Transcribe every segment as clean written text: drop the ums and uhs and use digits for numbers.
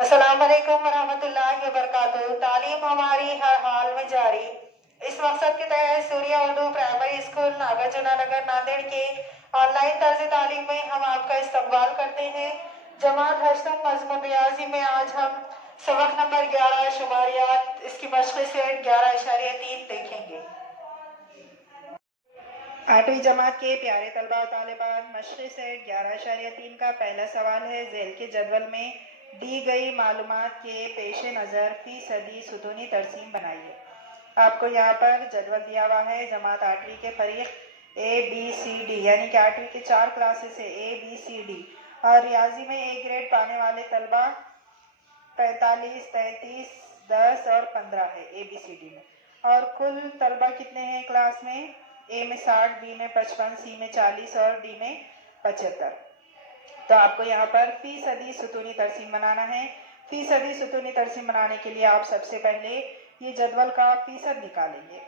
अस्सलाम वालेकुम वरहमतुल्लाहि वबरकातुहू। तालीम हमारी हर हाल में जारी। इस मकसद के तहत सूर्या उर्दू प्राइमरी स्कूल नागार्जुना नगर नांदेड़ के ऑनलाइन तर्ज तालीम में हम आपका इस्तकबाल करते हैं। जमात हश्तम मजमून रियाजी में आज हम सबक नंबर 11 शुमारियात इसकी मशक़ सेट 11.3 देखेंगे। 8वीं जमात के प्यारे तलबा और तालिबात, मशक़ सेट 11.3 का पहला सवाल है। झेल के जदवल में दी गई मालूमात के पेश नज़र फीसदी सुतूनी तरसीम बनाइए। आपको यहाँ पर जदवल दिया हुआ है। जमात 8वीं के फरीक ABCD यानी कि 8वीं के 4 क्लासेस है ABCD और रियाजी में A ग्रेड पाने वाले तलबा 45, 33, 10 और 15 है ABCD में। और कुल तलबा कितने हैं क्लास में? A में 60, B में 55, C में 40 और D में 75। तो आपको यहाँ पर फीसदी सुतूनी तरसीम बनाना है। फीसदी सुतूनी तरसीम बनाने के लिए आप सबसे पहले ये जदवल का फीसद निकालेंगे।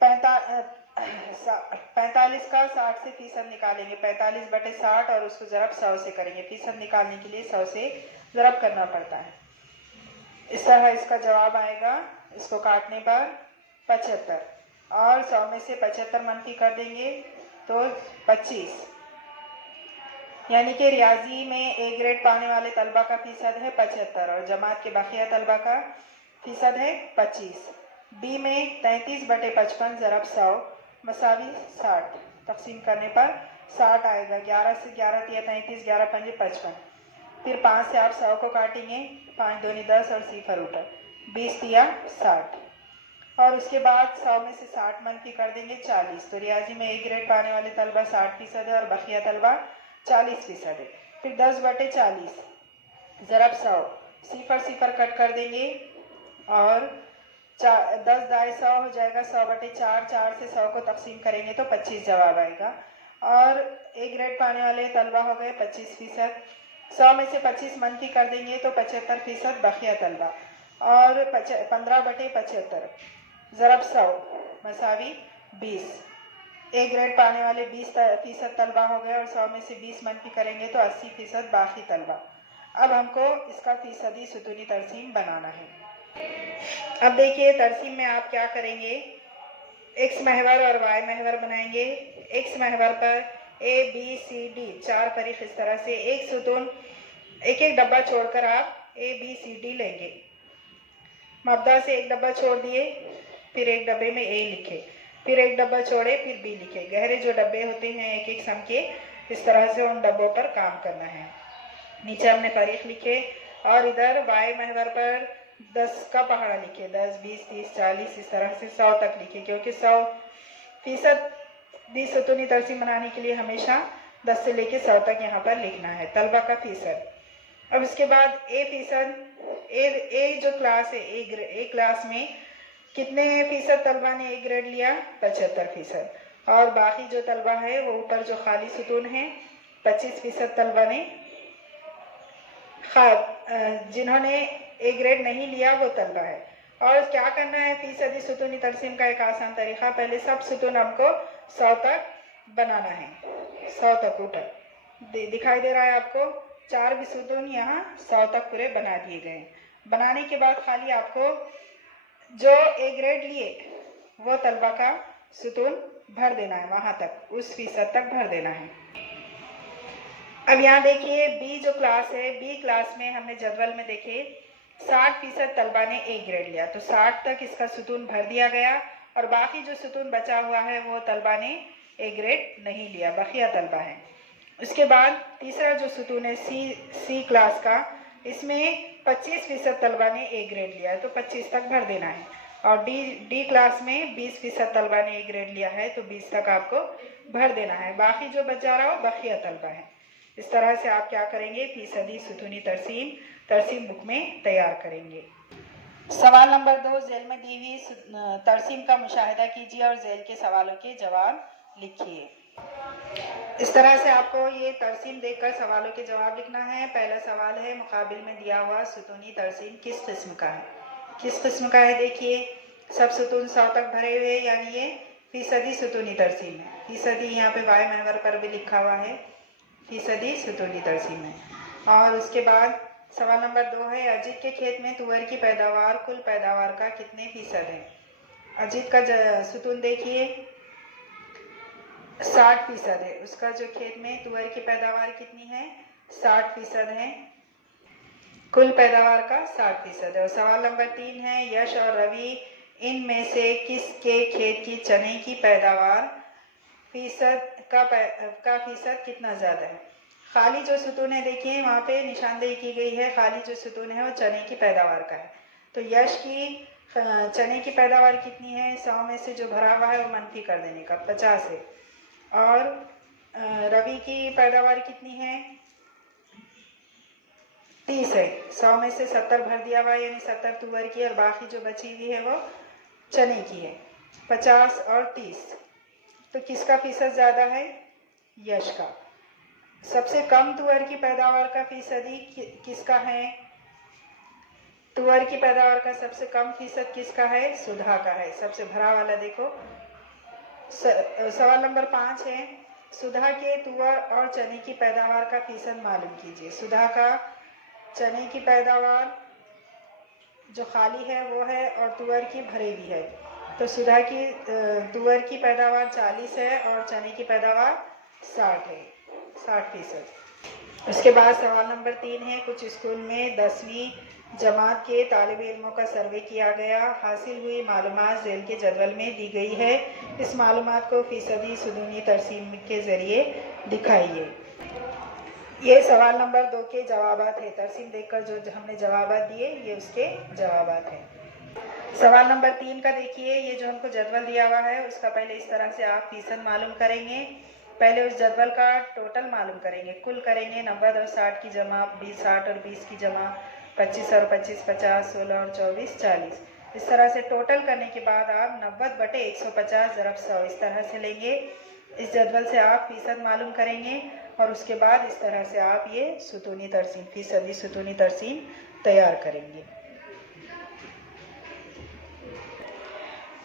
45 का 60 से फीसद निकालेंगे। 45/60 और उसको ज़रब 100 से करेंगे। फीसद निकालने के लिए 100 से ज़रब करना पड़ता है। इस तरह इसका जवाब आएगा। इसको काटने पर 75 और 100 में से 75 मनफी कर देंगे तो 25, यानी कि रियाजी में A ग्रेड पाने वाले तलबा का फीसद है 75 और जमात के बाकिया तलबा का फीसद है 25। B में 33/55 ज़रब 100 मसावी 60 तकसीम करने पर 60 आएगा। 11 से 11 तिया 33, 11 पंजे 55। फिर 5 से आप 100 को काटेंगे। 5 दूनी 10 और 0 ऊपर 20 तिया 60 और उसके बाद 100 में से 60 मनफी कर देंगे 40। तो रियाजी में A ग्रेड पाने वाले तलबा 60% है और बकिया तलबा 40% है। फिर 10/40 ज़रब 100 0 कट कर देंगे और 10 दाए 100 हो जाएगा। 100/4 4 से 100 को तकसीम करेंगे तो 25 जवाब आएगा। और A ग्रेड पाने वाले तलबा हो गए 25%। 100 में से 25 मनफी कर देंगे तो 75% बकिया तलबा और 15/75 ज़रब 100 मसावी 20। A ग्रेड पाने वाले 20% तलबा हो गए और 100 में से 20 मनफी करेंगे तो 80% बाकी तलबा। अब हमको इसका फीसदी सुतूनी तरसीम बनाना है। अब देखिए तरसीम में आप क्या करेंगे, X महवर और Y महवर बनाएंगे। X महवर पर ABCD 4 फरीक इस तरह से एक सुतून एक एक डब्बा छोड़कर आप ABCD लेंगे। मब्दा से एक डब्बा छोड़ दिए, फिर एक डब्बे में A लिखे, फिर एक डब्बा छोड़े, फिर B लिखे। गहरे जो डब्बे होते हैं एक एक सम के, इस तरह से उन डब्बों पर काम करना है। नीचे हमने फरीक लिखे और इधर Y महवर पर 10 का पहाड़ा लिखे। 10, 20, 30, 40 इस तरह से 100 तक लिखे, क्योंकि 100% सुतूनी तरसीम बनाने के लिए हमेशा 10 से लेके 100 तक यहाँ पर लिखना है तलबा का फीसद। अब इसके बाद A जो क्लास है A क्लास में कितने फीसद तलबा ने A ग्रेड लिया? 75%। और बाकी जो तलबा है वो ऊपर जो खाली सुतून है 25% तलबा ने जिन्होंने A ग्रेड नहीं लिया वो तलबा है। और क्या करना है फीसदी सुतूनी तरसीम का एक आसान तरीका, पहले सब सुतून हमको 100 तक बनाना है। 100 तक ऊपर दिखाई दे रहा है आपको, 4 भी सुतून यहाँ 100 तक पूरे बना दिए गए। बनाने के बाद खाली आपको जो A ग्रेड लिए वो तलबा का सुतून भर देना है, वहाँ तक उस फीसद तक भर देना है। अब यहाँ देखिए B जो क्लास है, B क्लास में हमने जदवल में देखे 60% तलबा ने A ग्रेड लिया, तो 60 तक इसका सुतून भर दिया गया और बाकी जो सुतून बचा हुआ है वो तलबा ने A ग्रेड नहीं लिया, बकिया तलबा है। उसके बाद तीसरा जो सुतून है C क्लास का, इसमें 25% तलबा ने A ग्रेड लिया है, तो 25 तक भर देना है। और D क्लास में 20% तलबा ने A ग्रेड लिया है, तो 20 तक आपको भर देना है। बाकी जो बच जा रहा हो बकिया तलबा है। इस तरह से आप क्या करेंगे, फीसदी सुतूनी तरसीम बुक में तैयार करेंगे। सवाल नंबर 2, झेल में दी हुई तरसीम का मुशाहिदा कीजिए और झेल के सवालों के जवाब लिखिए। इस तरह से आपको ये तरसीम देखकर सवालों के जवाब लिखना है। पहला सवाल है, मुकाबिल में दिया हुआ सुतूनी तरसीम किस किस्म का है? किस किस्म का है? देखिए सब सुतून 100 तक भरे हुए, यानी ये फीसदी सुतूनी तरसीम है। फीसदी यहाँ पे Y महवर पर भी लिखा हुआ है, फीसदी सुतूनी तरसीम है। और उसके बाद सवाल नंबर 2 है, अजीत के खेत में तुअर की पैदावार कुल पैदावार का कितने फीसद है? अजीत का सुतून देखिए 60% है। उसका जो खेत में तुअर की पैदावार कितनी है? 60% है। कुल पैदावार का 60% है। और सवाल नंबर 3 है, यश और रवि इनमें से किसके खेत की चने की पैदावार का फीसद कितना ज़्यादा है? खाली जो सुतून है देखिए वहाँ पे निशानदेही की गई है, खाली जो सुतून है वो चने की पैदावार का है। तो यश की चने की पैदावार कितनी है? 100 में से जो भरा हुआ है वो मनफी कर देने का, 50 है। और रवि की पैदावार कितनी है? 30 है। 100 में से 70 भर दिया हुआ है, यानी 70 तुअर की और बाकी जो बची हुई है वो चने की है। 50 और 30, तो किसका फीसद ज़्यादा है? यश का। सबसे कम तुअर की पैदावार का फीसदी किसका है? तुअर की पैदावार का सबसे कम फीसद किसका है? सुधा का है। सबसे भरा वाला देखो। सवाल नंबर 5 है, सुधा के तुअर और चने की पैदावार का फीसद मालूम कीजिए। सुधा का चने की पैदावार जो खाली है वो है और तुअर की भरी भी है। तो सुधा की तुअर की पैदावार 40 है और चने की पैदावार 60 है, 60%। उसके बाद सवाल नंबर 3 है, कुछ स्कूल में 10वीं जमात के तालिब इल्मों का सर्वे किया गया। हासिल हुई मालूमात झेल के जदवल में दी गई है। इस मालूमात को फीसदी सुदूनी तरसीम के ज़रिए दिखाइए। ये सवाल नंबर 2 के जवाबात है। तरसीम देखकर जो हमने जवाबात दिए ये उसके जवाबात हैं। सवाल नंबर 3 का देखिए, ये जो हमको जदवल दिया हुआ है उसका पहले इस तरह से आप फीसद मालूम करेंगे। पहले उस जदवल का टोटल मालूम करेंगे, कुल करेंगे 90 और 60 की जमा, 20 60 और 20 की जमा, 25 और 25 50, 16 और 24 40। इस तरह से टोटल करने के बाद आप 90/150 ज़रब 100 इस तरह से लेंगे। इस जदवल से आप फीसद मालूम करेंगे और उसके बाद इस तरह से आप ये सुतूनी तरसीम, फीसदी सुतूनी तरसीम तैयार करेंगे।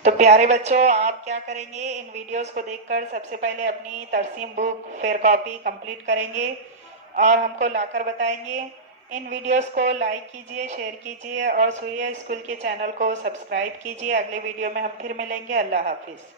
तो प्यारे बच्चों, आप क्या करेंगे, इन वीडियोस को देखकर सबसे पहले अपनी Tarsem book fair copy complete करेंगे और हमको लाकर बताएंगे। इन वीडियोस को लाइक कीजिए, शेयर कीजिए और सूर्य स्कूल के चैनल को सब्सक्राइब कीजिए। अगले वीडियो में हम फिर मिलेंगे। अल्लाह हाफिज़।